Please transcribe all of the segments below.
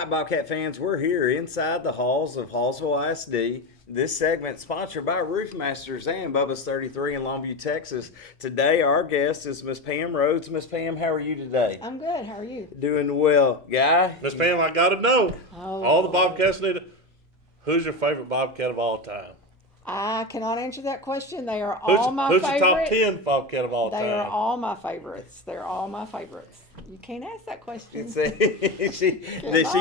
right, Bobcat fans, we're here inside the halls of Hallsville ISD. This segment sponsored by Roofmasters and Bubba's 33 in Longview, Texas. Today, our guest is Miss Pam Rhodes. Miss Pam, how are you today? I'm good. How are you? Doing well. Guy? Miss Pam, I got to know. Oh, All the Bobcats need to. Who's your favorite Bobcat of all time? I cannot answer that question. They are all my Who's favorite. your top 10 Bobcat of all time? They are all my favorites. They're all my favorites. You can't ask that question. she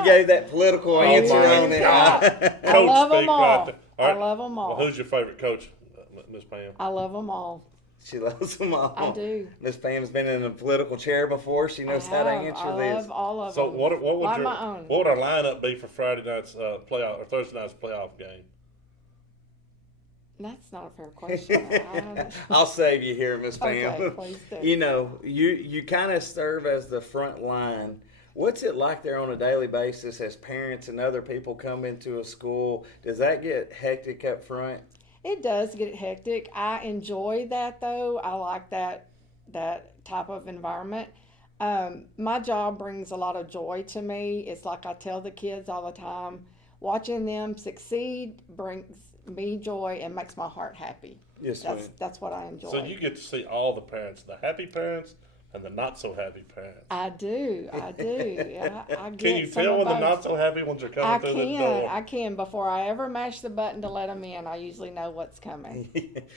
gave that political answer on it. I love them all. Right. I love them all. Well, who's your favorite coach, Miss Pam? I love them all. She loves them all. I do. Miss Pam's been in a political chair before. She knows how to answer I this. love all of So them. what would Like my own. what would our lineup be for Friday night's playoff or Thursday night's playoff game? That's not a fair question. I'll save you here, Miss Pam. Okay, please do. You know, you kind of serve as the front line. What's it like there on a daily basis as parents and other people come into a school? Does that get hectic up front? It does get hectic. I enjoy that though. I like that type of environment. My job brings a lot of joy to me. It's like I tell the kids all the time, watching them succeed brings me joy and makes my heart happy. Yes, that's what I enjoy. So you get to see all the parents, the happy parents and the not so happy parents. I do. I Can get you some tell of when the both. not so happy ones are coming through the door? I can. Before I ever mash the button to let them in, I usually know what's coming.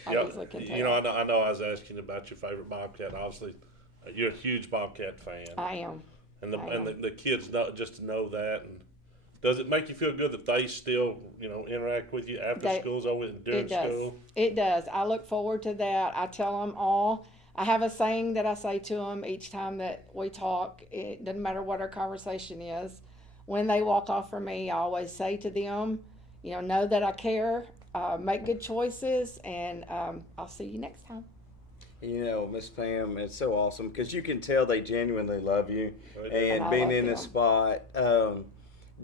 I usually can tell. You know, I know I was asking about your favorite Bobcat. Obviously, you're a huge Bobcat fan. I am. And the kids just to know that. And does it make you feel good that they still, interact with you after school's over and during school? It does. I look forward to that. I tell them all. I have a saying that I say to them each time that we talk. It doesn't matter what our conversation is. When they walk off from me, I always say to them, know that I care, make good choices, and I'll see you next time. Miss Pam, it's so awesome because you can tell they genuinely love you. And being in a spot,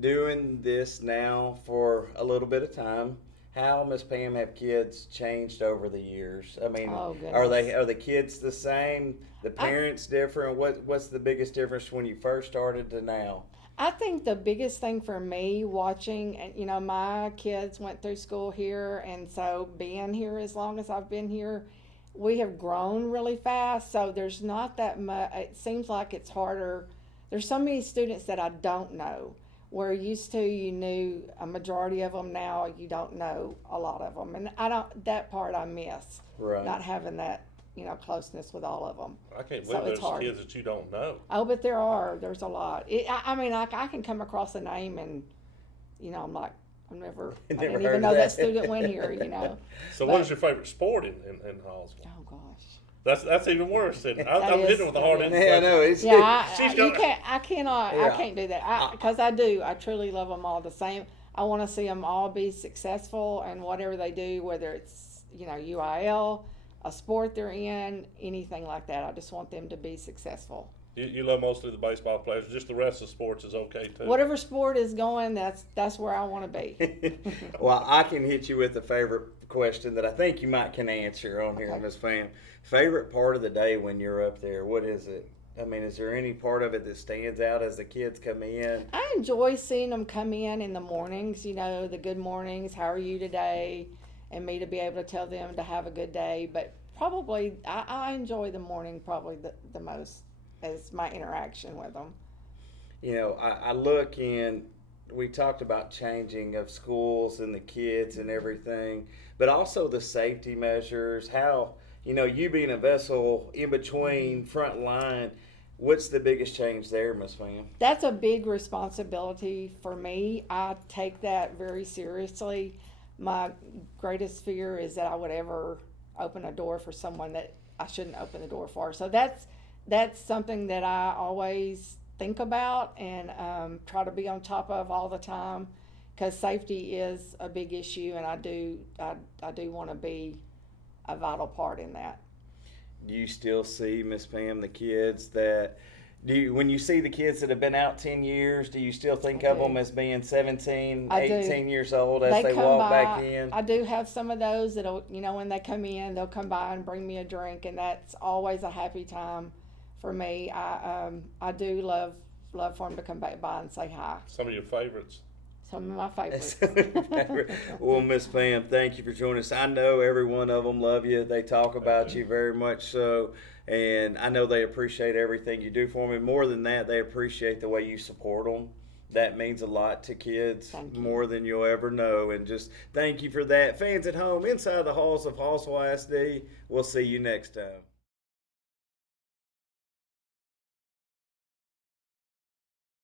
doing this now for a little bit of time, how, Miss Pam, have kids changed over the years? I mean, are the kids the same? The parents different? What's the biggest difference when you first started to now? I think the biggest thing for me watching, my kids went through school here, and so being here as long as I've been here, we have grown really fast. So there's not that much. It seems like it's harder. There's so many students that I don't know. Where used to you knew a majority of them, now you don't know a lot of them, and that part I miss. Right. Not having that closeness with all of them. I can't believe there's kids that you don't know. Oh, but there's a lot. I can come across a name and I'm like, I didn't even know that student went here. So what is your favorite sport in Hallsville? Oh gosh. That's even worse. I'm hitting with a hard end. Yeah, I know. I can't do that because I do. I truly love them all the same. I want to see them all be successful in whatever they do, whether it's UIL, a sport they're in, anything like that. I just want them to be successful. You love mostly the baseball players. Just the rest of sports is okay too. Whatever sport is going, that's where I want to be. Well, I can hit you with a favorite question that I think you might can answer on here, Miss Pam. Favorite part of the day when you're up there, what is it? I mean, is there any part of it that stands out as the kids come in? I enjoy seeing them come in the mornings, the good mornings, how are you today? And me to be able to tell them to have a good day. But probably, I enjoy the morning probably the most as my interaction with them. I look in, we talked about changing of schools and the kids and everything, but also the safety measures, how, you being a vessel in between front line, what's the biggest change there, Miss Pam? That's a big responsibility for me. I take that very seriously. My greatest fear is that I would ever open a door for someone that I shouldn't open the door for. So that's something that I always think about and try to be on top of all the time, because safety is a big issue, and I do want to be a vital part in that. Do you still see, Miss Pam, the kids that when you see the kids that have been out 10 years, do you still think of them as being 17, 18 years old as they walk back in? I do have some of those that'll, when they come in, they'll come by and bring me a drink, and that's always a happy time for me. I do love love for them to come back by and say hi. Some of your favorites. Some of my favorites. Well, Miss Pam, thank you for joining us. I know every one of them love you. They talk about you very much so, and I know they appreciate everything you do for them. And more than that, they appreciate the way you support them. That means a lot to kids, more than you'll ever know. And just thank you for that. Fans at home, inside the halls of Hallsville ISD, we'll see you next time.